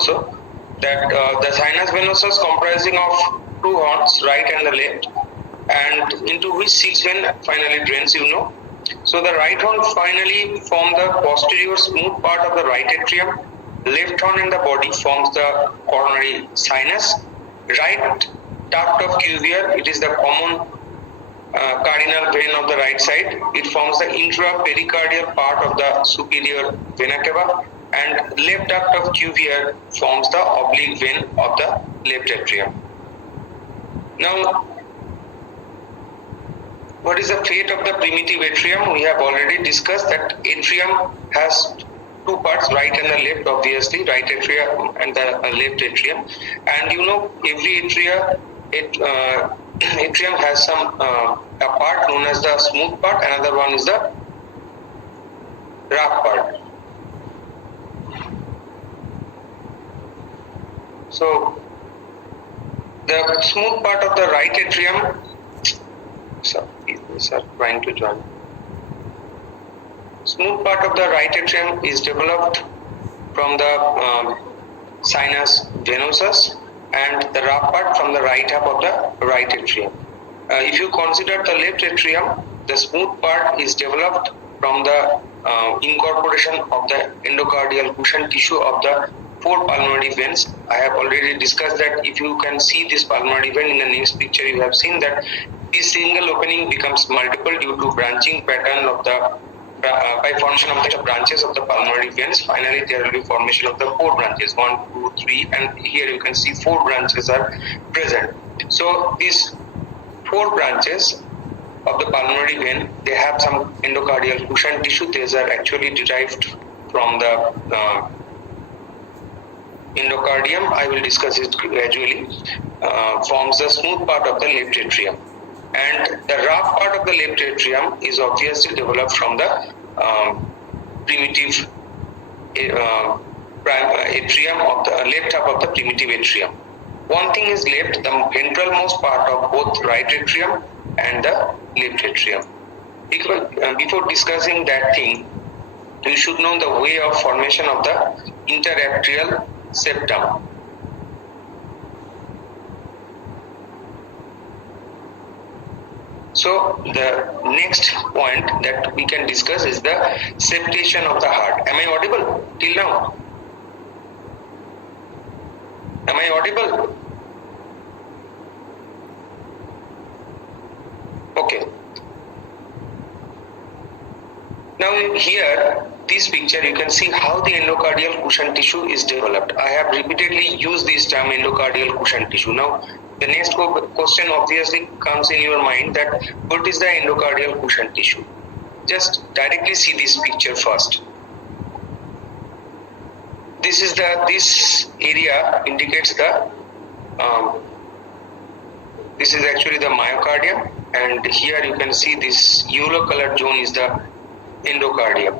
also that the sinus venosus comprising of two horns, right and the left, and into which six vein finally drains, So the right horn finally forms the posterior smooth part of the right atrium. Left horn in the body forms the coronary sinus. Right duct of Cuvier, it is the common cardinal vein of the right side. It forms the intrapericardial part of the superior vena cava, and left duct of Cuvier forms the oblique vein of the left atrium. Now, what is the fate of the primitive atrium? We have already discussed that atrium has two parts, right and the left, obviously, right atrium and the left atrium. And every atrium has a part known as the smooth part, another one is the rough part. So the smooth part of the right atrium, people are trying to join. Smooth part of the right atrium is developed from the sinus venosus, and the rough part from the right half of the right atrium. If you consider the left atrium, the smooth part is developed from the incorporation of the endocardial cushion tissue of the four pulmonary veins. I have already discussed that. If you can see this pulmonary vein in the next picture, you have seen that this single opening becomes multiple due to branching pattern of the by formation of the branches of the pulmonary veins. Finally, there will be formation of the four branches, 1, 2, 3, and here you can see four branches are present. So these four branches of the pulmonary vein, they have some endocardial cushion tissue. These are actually derived from the endocardium. I will discuss it gradually. Forms the smooth part of the left atrium. And the rough part of the left atrium is obviously developed from the primitive atrium of the left half of the primitive atrium. One thing is left, the ventralmost part of both right atrium and the left atrium. Before discussing that thing, you should know the way of formation of the interatrial septum. So the next point that we can discuss is the septation of the heart. Am I audible till now? Am I audible? Okay. Now here, this picture, you can see how the endocardial cushion tissue is developed. I have repeatedly used this term endocardial cushion tissue. Now, the next question obviously comes in your mind that what is the endocardial cushion tissue? Just directly see this picture first. This area indicates the this is actually the myocardium, and here you can see this yellow colored zone is the endocardium.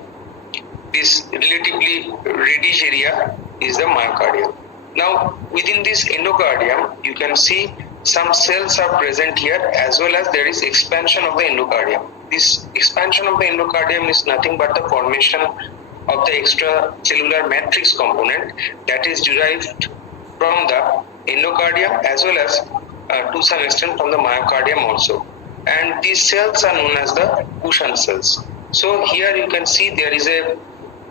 This relatively reddish area is the myocardium. Now, within this endocardium, you can see some cells are present here, as well as there is expansion of the endocardium. This expansion of the endocardium is nothing but the formation of the extracellular matrix component that is derived from the endocardium as well as to some extent from the myocardium also. And these cells are known as the cushion cells. So here you can see there is a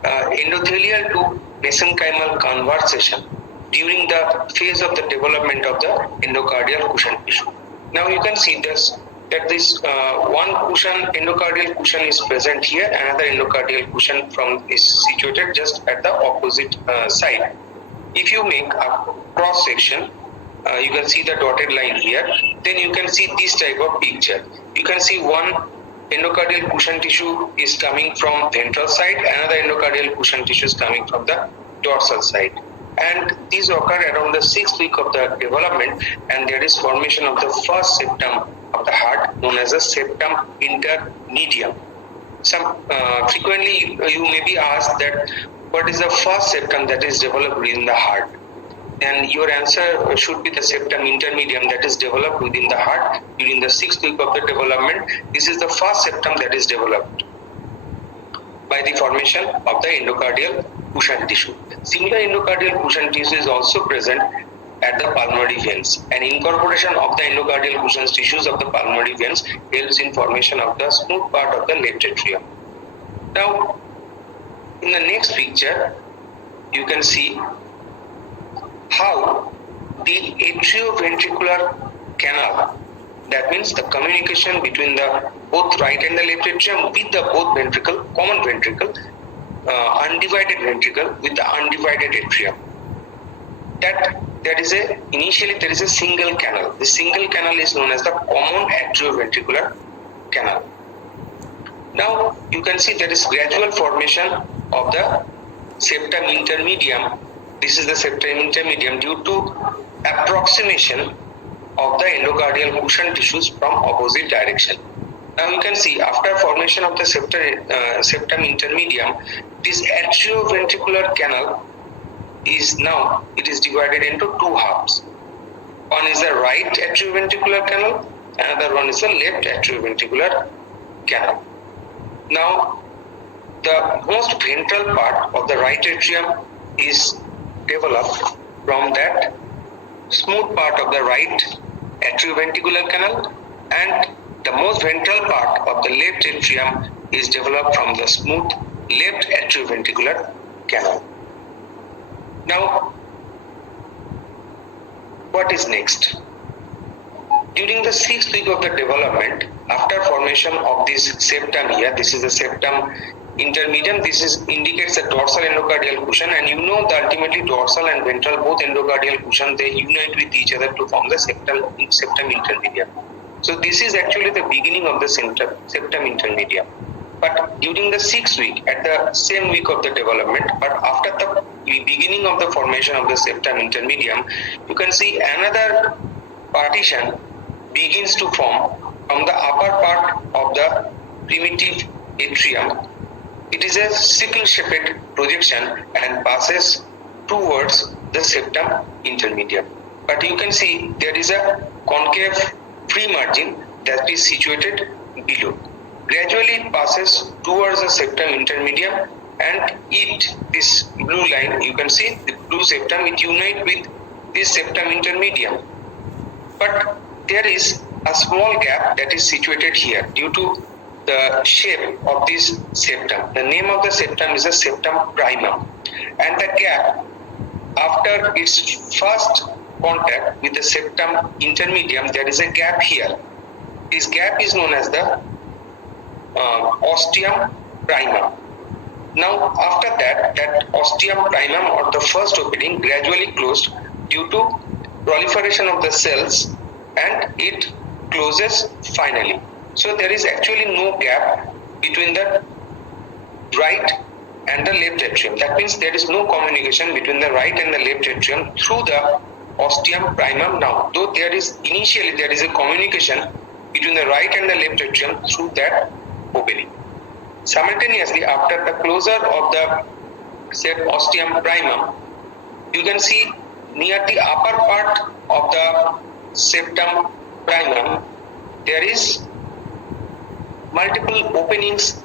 endothelial to mesenchymal conversation during the phase of the development of the endocardial cushion tissue. Now you can see this that this one cushion, endocardial cushion is present here, another endocardial cushion is situated just at the opposite side. If you make a cross section, you can see the dotted line here, then you can see this type of picture. You can see one endocardial cushion tissue is coming from ventral side, another endocardial cushion tissue is coming from the dorsal side. And these occur around the 6th week of the development, and there is formation of the first septum of the heart known as a septum intermedium. Frequently you may be asked that what is the first septum that is developed within the heart? And your answer should be the septum intermedium that is developed within the heart during the 6th week of the development. This is the first septum that is developed by the formation of the endocardial cushion tissue. Similar endocardial cushion tissue is also present at the pulmonary veins, and incorporation of the endocardial cushion tissues of the pulmonary veins helps in formation of the smooth part of the left atrium. Now, in the next picture, you can see how the atrioventricular canal, that means the communication between the both right and the left atrium with the both ventricle, common ventricle, undivided ventricle with the undivided atrium. Initially there is a single canal. The single canal is known as the common atrioventricular canal. Now you can see there is gradual formation of the septum intermedium. This is the septum intermedium due to approximation of the endocardial cushion tissues from opposite direction. Now you can see after formation of the septum intermedium, this atrioventricular canal is divided into two halves. One is the right atrioventricular canal, another one is the left atrioventricular canal. Now the most ventral part of the right atrium is developed from that smooth part of the right atrioventricular canal, and the most ventral part of the left atrium is developed from the smooth left atrioventricular canal. Now, what is next? During the 6th week of the development, after formation of this septum here, this is the septum intermedium, indicates the dorsal endocardial cushion, and ultimately dorsal and ventral both endocardial cushion, they unite with each other to form the septum intermedium. So this is actually the beginning of the septum intermedium. But during the 6th week, at the same week of the development, but after the beginning of the formation of the septum intermedium, you can see another partition begins to form from the upper part of the primitive atrium. It is a sickle-shaped projection and passes towards the septum intermedium. But you can see there is a concave free margin that is situated below. Gradually it passes towards the septum intermedium, and this blue line, you can see the blue septum, it unites with this septum intermedium. But there is a small gap that is situated here due to the shape of this septum. The name of the septum is a septum primum, and the gap after its first contact with the septum intermedium, there is a gap here. This gap is known as the ostium primum. Now after that ostium primum or the first opening gradually closed due to proliferation of the cells, and it closes finally. So there is actually no gap between the right and the left atrium. That means there is no communication between the right and the left atrium through the ostium primum now. Though initially there is a communication between the right and the left atrium through that opening. Simultaneously, after the closure of the ostium primum, you can see near the upper part of the septum primum, there is multiple openings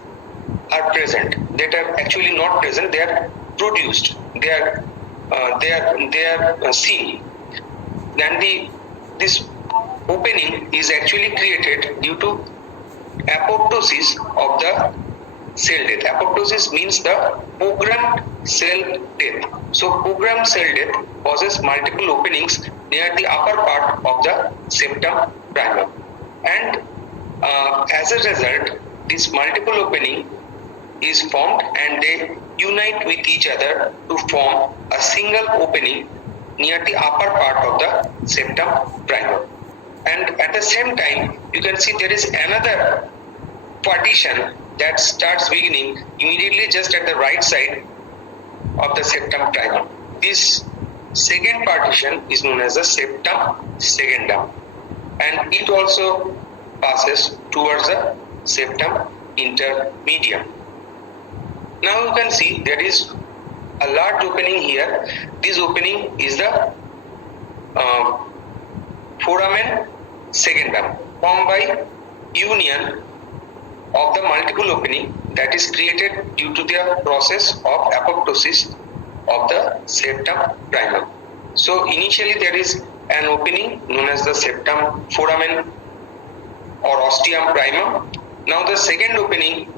are present that are actually not present. They are produced. They are seen. Then this opening is actually created due to apoptosis of the cell death. Apoptosis means the programmed cell death. So programmed cell death causes multiple openings near the upper part of the septum primum, and as a result, this multiple opening is formed and they unite with each other to form a single opening near the upper part of the septum primum. And at the same time, you can see there is another partition that starts beginning immediately just at the right side of the septum primum. This second partition is known as the septum secundum, and it also passes towards the septum intermedium. Now you can see there is a large opening here. This opening is the foramen secundum, formed by union of the multiple opening that is created due to the process of apoptosis of the septum primum. So initially there is an opening known as the septum foramen or ostium primum. Now the second opening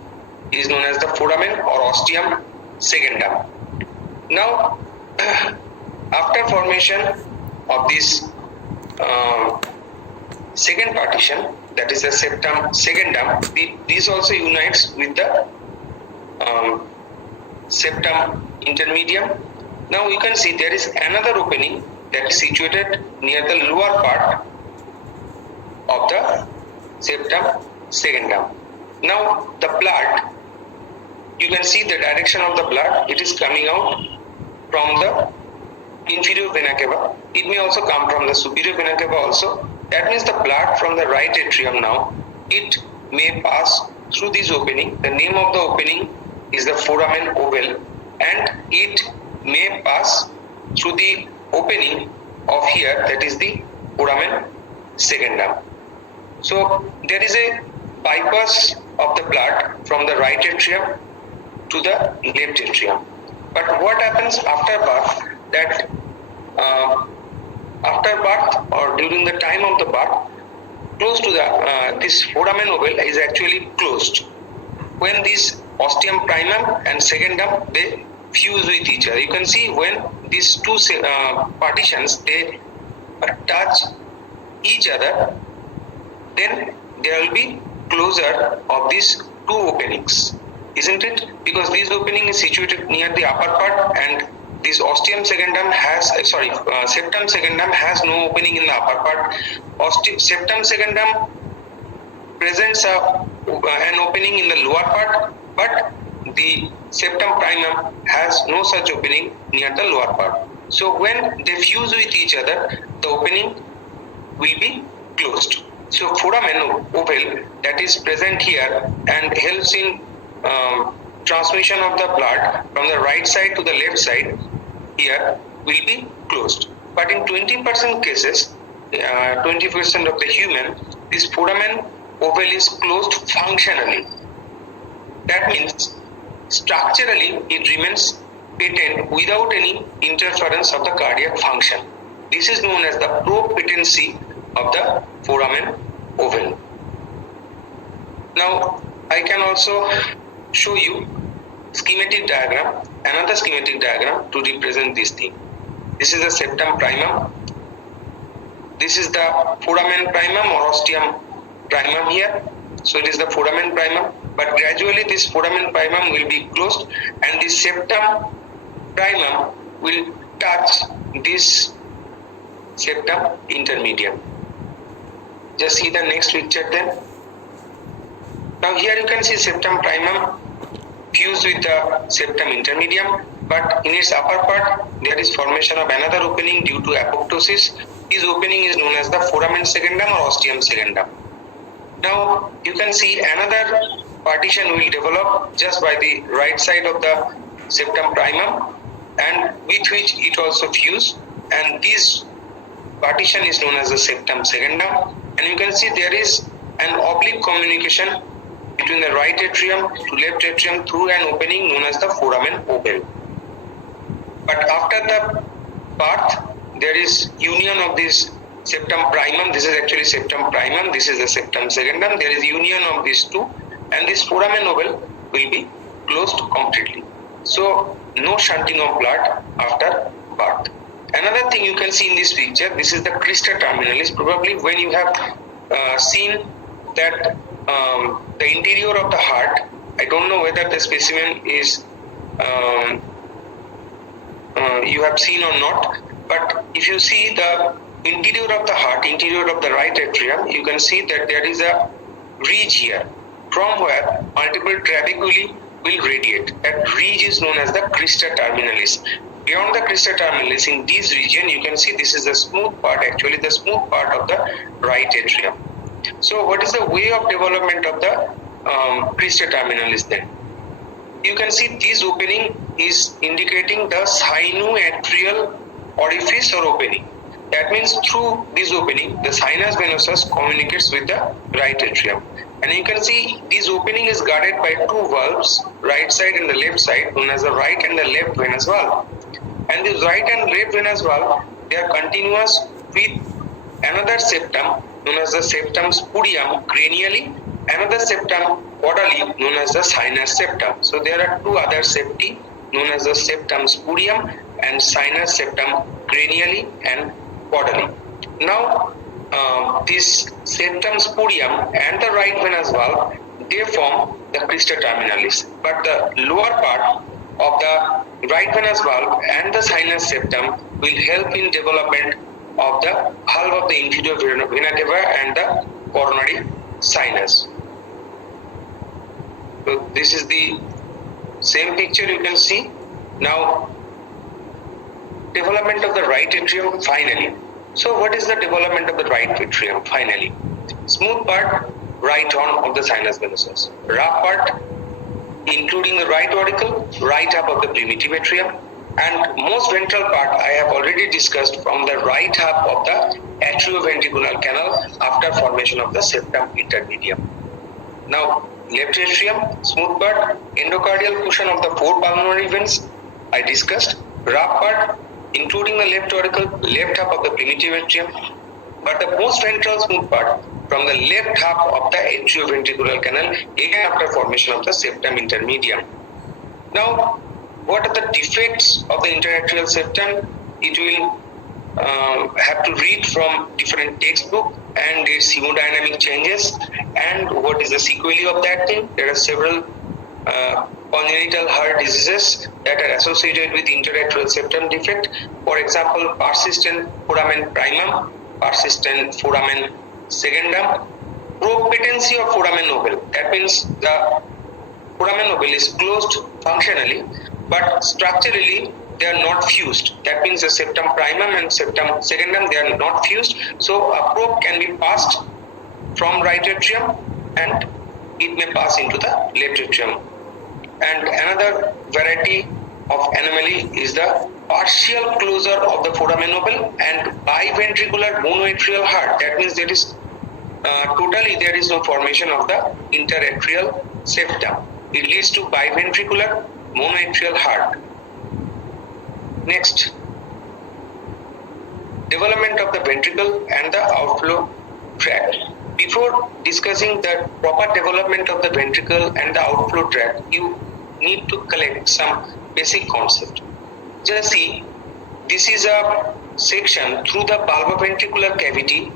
is known as the foramen or ostium secundum. Now after formation of this second partition, that is the septum secundum, this also unites with the septum intermedium. Now you can see there is another opening that is situated near the lower part of the septum secundum. Now the blood, you can see the direction of the blood, it is coming out from the inferior vena cava. It may also come from the superior vena cava also. That means the blood from the right atrium now, it may pass through this opening. The name of the opening is the foramen ovale, and it may pass through the opening of here, that is the foramen secundum. So there is a bypass of the blood from the right atrium to the left atrium. But what happens after birth, that after birth or during the time of the birth, close to the this foramen ovale is actually closed. When this ostium primum and secundum, they fuse with each other. You can see when these two partitions, they touch each other, then there will be closure of these two openings, isn't it? Because this opening is situated near the upper part, and this ostium secundum has, septum secundum has no opening in the upper part. Septum secundum presents an opening in the lower part, but the septum primum has no such opening near the lower part. So when they fuse with each other, the opening will be closed. So foramen ovale, that is present here and helps in transmission of the blood from the right side to the left side, here will be closed. But in 20% cases, 20% of the human, this foramen ovale is closed functionally. That means structurally it remains patent without any interference of the cardiac function. This is known as the propatency of the foramen ovale. Now I can also show you schematic diagram, another schematic diagram to represent this thing. This is the septum primum. This is the foramen primum or ostium primum here. So it is the foramen primum, but gradually this foramen primum will be closed and the septum primum will touch this septum intermedium. Just see the next picture then. Now here you can see septum primum fused with the septum intermedium, but in its upper part there is formation of another opening due to apoptosis. This opening is known as the foramen secundum or ostium secundum. Now you can see another partition will develop just by the right side of the septum primum, and with which it also fuse, and this partition is known as the septum secundum. And you can see there is an oblique communication between the right atrium to left atrium through an opening known as the foramen ovale. But after the birth, there is union of this septum primum. This is actually septum primum. This is the septum secundum. There is union of these two, and this foramen ovale will be closed completely. So no shunting of blood after birth. Another thing you can see in this picture, this is the crista terminalis. Probably when you have seen that the interior of the heart, I don't know whether the specimen is you have seen or not, but if you see the interior of the heart, interior of the right atrium, you can see that there is a ridge here from where multiple trabeculae will radiate. That ridge is known as the crista terminalis. Beyond the crista terminalis, in this region, you can see this is the smooth part, actually the smooth part of the right atrium. So what is the way of development of the crista terminalis then? You can see this opening is indicating the sinuatrial orifice or opening. That means through this opening, the sinus venosus communicates with the right atrium. And you can see this opening is guarded by two valves, right side and the left side, known as the right and the left venous valve. And this right and left venous valve, they are continuous with another septum known as the septum spurium cranially, another septum caudally known as the sinus septum. So there are two other septi known as the septum spurium and sinus septum cranially and caudally. Now this septum spurium and the right venous valve, they form the crista terminalis, but the lower part of the right venous valve and the sinus septum will help in development of the valve of the inferior vena cava and the coronary sinus. So this is the same picture you can see. Now development of the right atrium finally. So what is the development of the right atrium finally? Smooth part, right horn of the sinus venosus. Rough part, including the right auricle, right half of the primitive atrium, and most ventral part I have already discussed from the right half of the atrioventricular canal after formation of the septum intermedium. Now left atrium, smooth part, endocardial cushion of the four pulmonary veins I discussed. Rough part, including the left auricle, left half of the primitive atrium, but the most ventral smooth part from the left half of the atrioventricular canal, again after formation of the septum intermedium. Now, what are the defects of the interatrial septum? It will have to read from different textbook and its hemodynamic changes and what is the sequelae of that thing. There are several congenital heart diseases that are associated with interatrial septum defect. For example, persistent foramen primum, persistent foramen secundum, propatency of foramen ovale. That means the foramen ovale is closed functionally, but structurally they are not fused. That means the septum primum and septum secundum, they are not fused. So a probe can be passed from right atrium and it may pass into the left atrium. And another variety of anomaly is the partial closure of the foramen ovale and biventricular monoatrial heart. That means there is totally there is no formation of the interatrial septum. It leads to biventricular monoatrial heart. Next, development of the ventricle and the outflow tract. Before discussing the proper development of the ventricle and the outflow tract, you need to collect some basic concept. Just see, this is a section through the bulboventricular cavity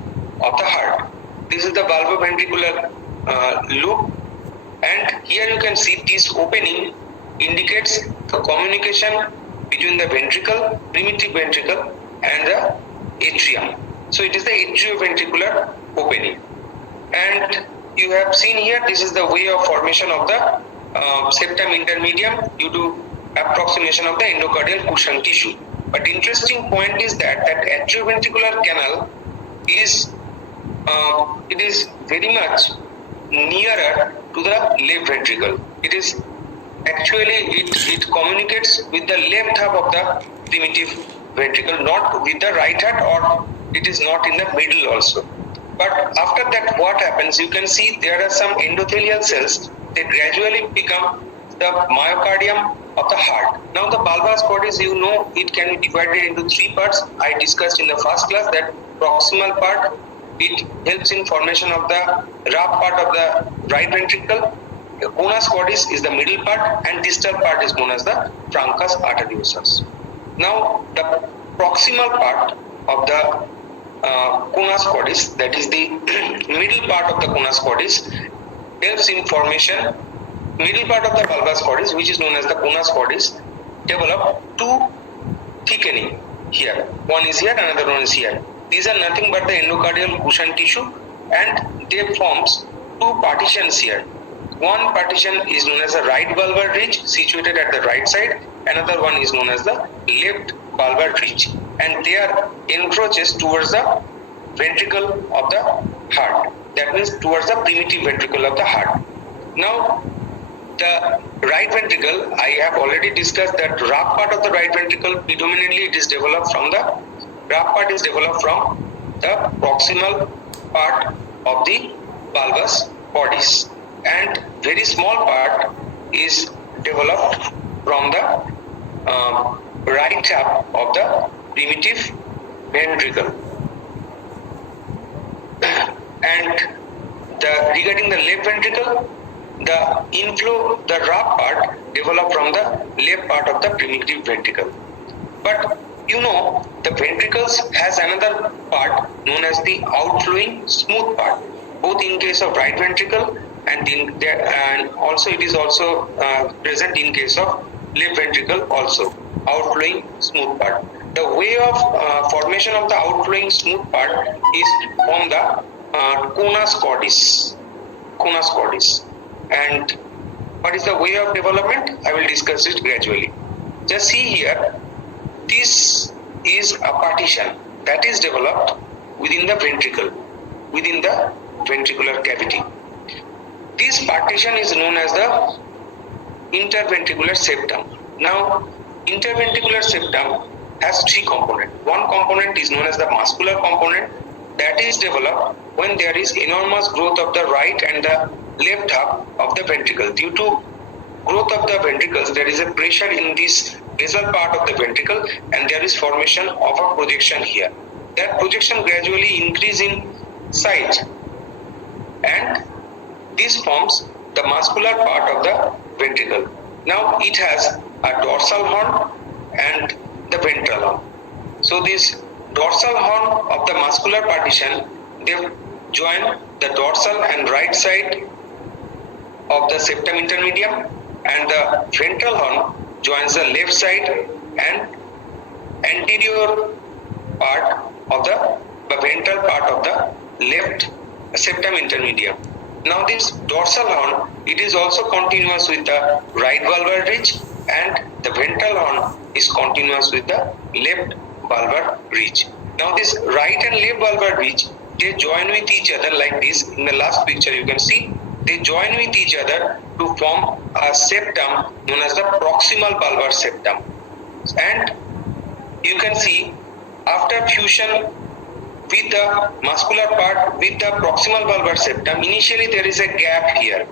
of the heart. This is the bulboventricular loop, and here you can see this opening indicates the communication between the ventricle, primitive ventricle, and the atrium. So it is the atrioventricular opening. And you have seen here, this is the way of formation of the septum intermedium due to approximation of the endocardial cushion tissue. But interesting point is that atrioventricular canal is it is very much nearer to the left ventricle. It is actually it communicates with the left half of the primitive ventricle, not with the right half, or it is not in the middle also. But after that, what happens? You can see there are some endothelial cells. They gradually become the myocardium of the heart. Now the bulbous cordis, you know, it can be divided into three parts. I discussed in the first class that proximal part, it helps in formation of the rough part of the right ventricle. The conus cordis is the middle part, and distal part is known as the truncus arteriosus. Now the proximal part of the conus cordis, that is the middle part of the conus cordis, helps in formation. Middle part of the bulbous cordis, which is known as the conus cordis, develop two thickening here. One is here, another one is here. These are nothing but the endocardial cushion tissue, and they forms two partitions here. One partition is known as the right bulbar ridge, situated at the right side. Another one is known as the left bulbar ridge, and they are encroaches towards the ventricle of the heart. That means towards the primitive ventricle of the heart. Now, the right ventricle, I have already discussed that rough part of the right ventricle, predominantly it is developed from the rough part is developed from the proximal part of the bulbous cordis, and very small part is developed from the right half of the primitive ventricle. And regarding the left ventricle, the inflow, the rough part developed from the left part of the primitive ventricle. But you know, the ventricles has another part known as the outflowing smooth part, both in case of right ventricle and also it is also present in case of left ventricle also, outflowing smooth part. The way of formation of the outflowing smooth part is from the conus cordis. And what is the way of development? I will discuss it gradually. Just see here, this is a partition that is developed within the ventricle, within the ventricular cavity. This partition is known as the interventricular septum. Now, interventricular septum has three components. One component is known as the muscular component, that is developed when there is enormous growth of the right and the left half of the ventricle. Due to growth of the ventricles, there is a pressure in this basal part of the ventricle and there is formation of a projection here. That projection gradually increase in size and this forms the muscular part of the ventricle. Now it has a dorsal horn and the ventral horn. So this dorsal horn of the muscular partition, they join the dorsal and right side of the septum intermedium, and the ventral horn joins the left side and anterior part of the ventral part of the left septum intermedium. Now this dorsal horn, it is also continuous with the right valvar ridge and the ventral horn is continuous with the left valvar ridge. Now this right and left valvar ridge, they join with each other like this. In the last picture you can see, they join with each other to form a septum known as the proximal valvar septum. And you can see after fusion with the muscular part with the proximal valvar septum, initially there is a gap here.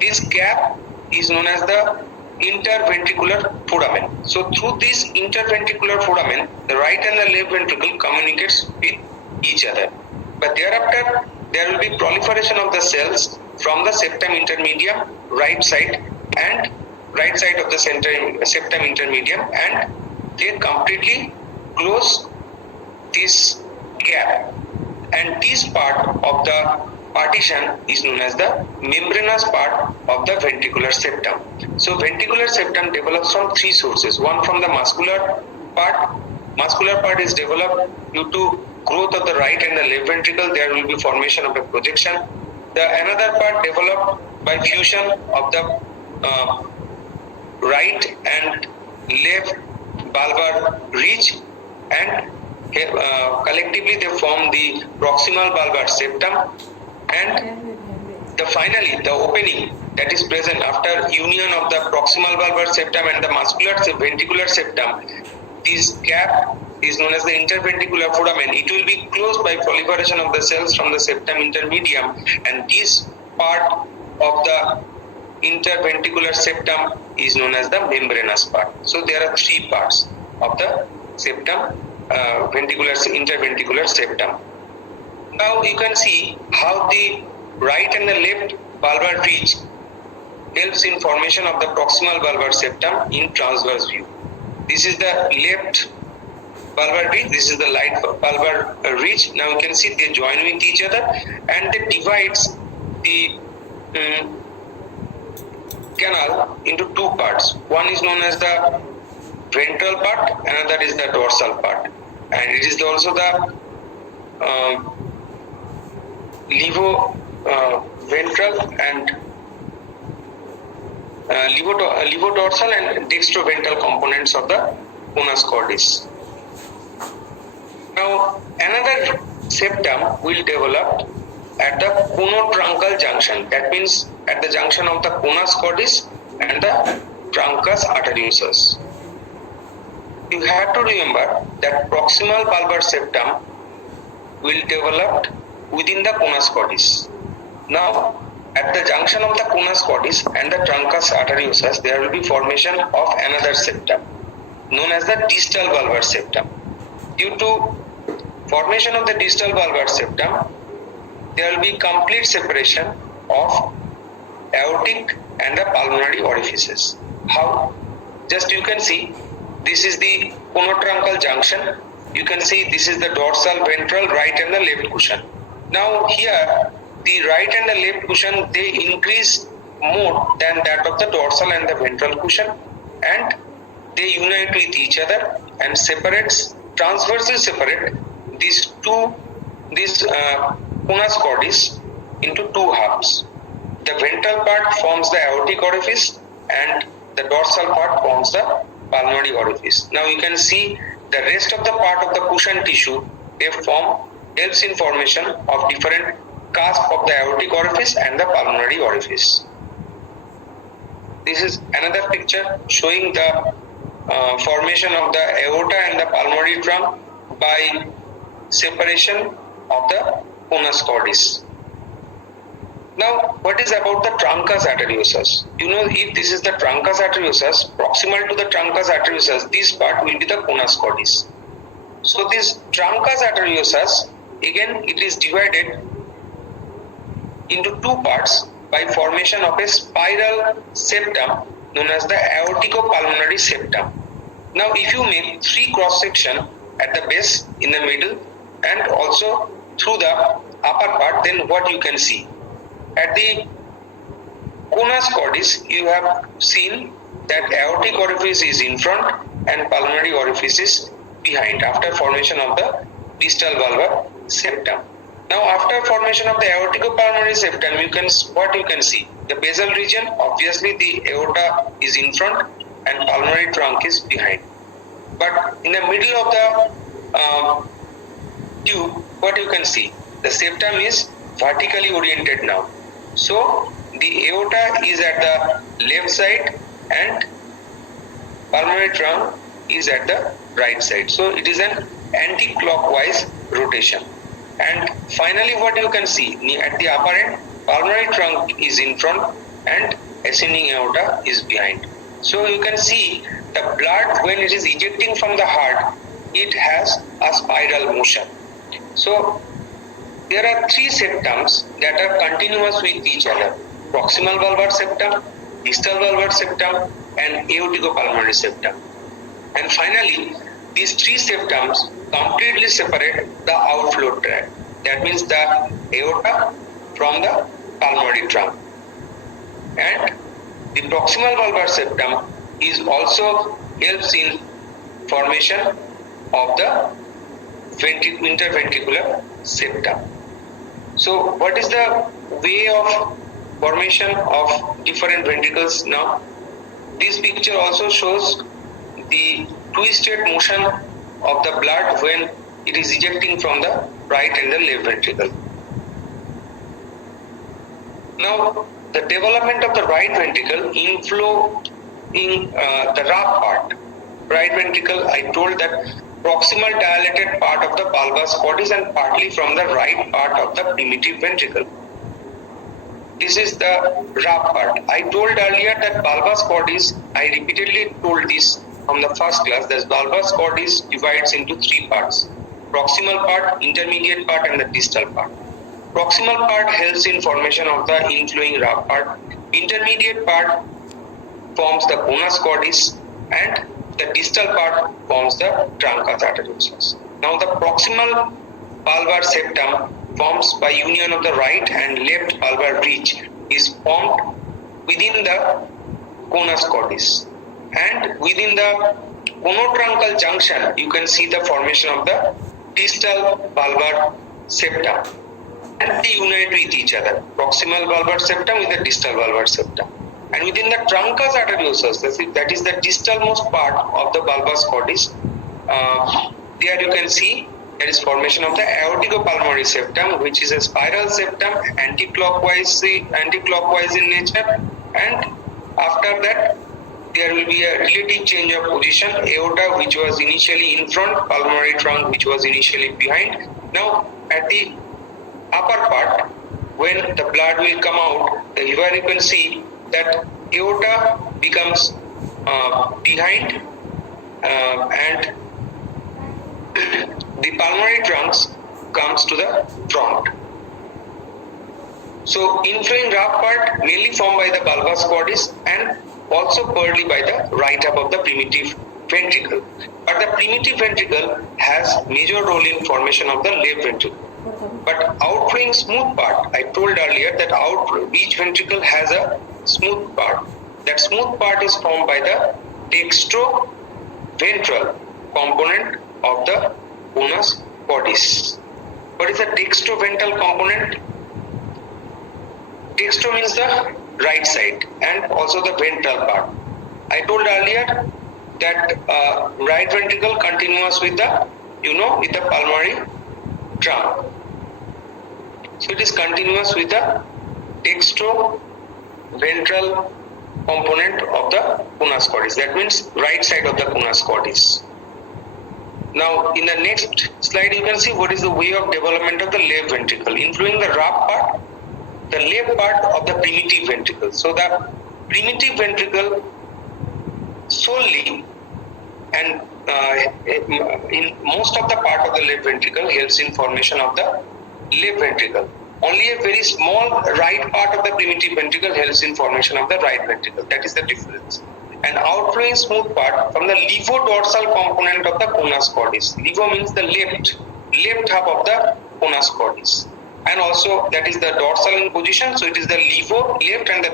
This gap is known as the interventricular foramen. So through this interventricular foramen, the right and the left ventricle communicates with each other. But thereafter, there will be proliferation of the cells from the septum intermedium, right side of the septum intermedium, and they completely close this gap. And this part of the partition is known as the membranous part of the ventricular septum. So ventricular septum develops from three sources. One from the muscular part. Muscular part is developed due to growth of the right and the left ventricle. There will be formation of a projection. The another part developed by fusion of the right and left valvar ridge, and collectively they form the proximal valvar septum. And finally the opening that is present after union of the proximal valvar septum and the muscular ventricular septum, this gap is known as the interventricular foramen. It will be closed by proliferation of the cells from the septum intermedium, and this part of the interventricular septum is known as the membranous part. So there are three parts of the septum, interventricular septum. Now you can see how the right and the left valvar ridge helps in formation of the proximal valvar septum in transverse view. This is the left valvar ridge, this is the right valvar ridge. Now you can see they join with each other and they divides the canal into two parts. One is known as the ventral part, another is the dorsal part, and it is also the levo-ventral and levodorsal and dextroventral components of the conus cordis. Now, another septum will develop at the conotruncal junction. That means at the junction of the conus cordis and the truncus arteriosus. You have to remember that proximal valvar septum will develop within the conus cordis. Now, at the junction of the conus cordis and the truncus arteriosus, there will be formation of another septum known as the distal valvar septum. Due to formation of the distal valvar septum, there will be complete separation of aortic and the pulmonary orifices. How? Just you can see, this is the conotruncal junction. You can see this is the dorsal, ventral, right and the left cushion. Now here, the right and the left cushion, they increase more than that of the dorsal and the ventral cushion, and they unite with each other and transversely separate these conus cordis into two halves. The ventral part forms the aortic orifice and the dorsal part forms the pulmonary orifice. Now you can see the rest of the part of the cushion tissue, they helps in formation of different cusp of the aortic orifice and the pulmonary orifice. This is another picture showing the formation of the aorta and the pulmonary trunk by separation of the conus cordis. Now, what is about the truncus arteriosus? You know, if this is the truncus arteriosus, proximal to the truncus arteriosus, this part will be the conus cordis. So this truncus arteriosus, again, it is divided into two parts by formation of a spiral septum known as the aorticopulmonary septum. Now, if you make three cross section at the base, in the middle, and also through the upper part, then what you can see? At the conus cordis, you have seen that aortic orifice is in front and pulmonary orifice is behind after formation of the distal valvar septum. Now, after formation of the aorticopulmonary septum, what you can see? The basal region, obviously the aorta is in front and pulmonary trunk is behind. But in the middle of the tube, what you can see? The septum is vertically oriented now. So the aorta is at the left side and pulmonary trunk is at the right side. So it is an anti-clockwise rotation. And finally, what you can see at the upper end, pulmonary trunk is in front and ascending aorta is behind. So you can see the blood, when it is ejecting from the heart, it has a spiral motion. So there are three septums that are continuous with each other: proximal valvar septum, distal valvar septum, and aorticopulmonary septum. And finally, these three septums completely separate the outflow tract. That means the aorta from the pulmonary trunk. And the proximal valvar septum is also helps in formation of the interventricular septum. So what is the way of formation of different ventricles now? This picture also shows the twisted motion of the blood when it is ejecting from the right and the left ventricle. Now, the development of the right ventricle inflow in the rough part. Right ventricle, I told that proximal dilated part of the bulbous cordis and partly from the right part of the primitive ventricle. This is the rough part. I told earlier that bulbous cordis, I repeatedly told this from the first class, that bulbous cordis divides into three parts: proximal part, intermediate part, and the distal part. Proximal part helps in formation of the inflowing rough part. Intermediate part forms the conus cordis, and the distal part forms the truncus arteriosus. Now the proximal bulbar septum forms by union of the right and left bulbar bridge is formed within the conus cordis, and within the conotruncal junction you can see the formation of the distal bulbar septum, and they unite with each other, proximal bulbar septum with the distal bulbar septum. And within the truncus arteriosus, that is the distalmost part of the bulbous cordis, there you can see there is formation of the aorticopulmonary septum, which is a spiral septum, anti-clockwise in nature, and after that there will be a relative change of position: aorta, which was initially in front, pulmonary trunk, which was initially behind. Now at the upper part, when the blood will come out, here you can see that aorta becomes behind and the pulmonary trunks comes to the front. So inflowing rough part mainly formed by the bulbous cordis and also partly by the right half of the primitive ventricle. But the primitive ventricle has major role in formation of the left ventricle. But outflowing smooth part, I told earlier that each ventricle has a smooth part. That smooth part is formed by the dextroventral component of the conus cordis. What is the dextroventral component? Dextro means the right side and also the ventral part. I told earlier that right ventricle continuous with the with the pulmonary trunk. So it is continuous with the dextroventral component of the conus cordis. That means right side of the conus cordis. Now in the next slide you can see what is the way of development of the left ventricle, inflowing the rough part, the left part of the primitive ventricle. So the primitive ventricle solely and in most of the part of the left ventricle helps in formation of the left ventricle. Only a very small right part of the primitive ventricle helps in formation of the right ventricle. That is the difference. And outflowing smooth part from the levodorsal component of the conus cordis. Levo means the left half of the conus cordis. And also that is the dorsal in position. So it is the left and the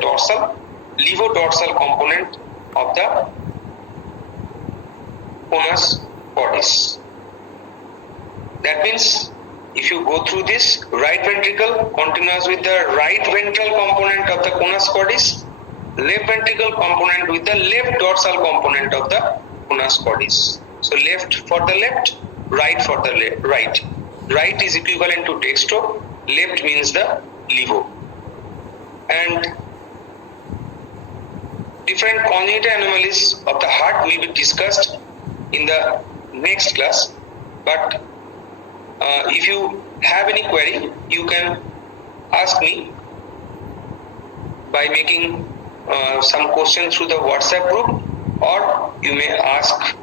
levodorsal component of the conus cordis. That means if you go through this, right ventricle continues with the right ventral component of the conus cordis, left ventricle component with the left dorsal component of the conus cordis. So left for the left, right for the right. Right is equivalent to dextro, left means the levo. And different congenital anomalies of the heart will be discussed in the next class. But if you have any query, you can ask me by making some questions through the WhatsApp group, or you may ask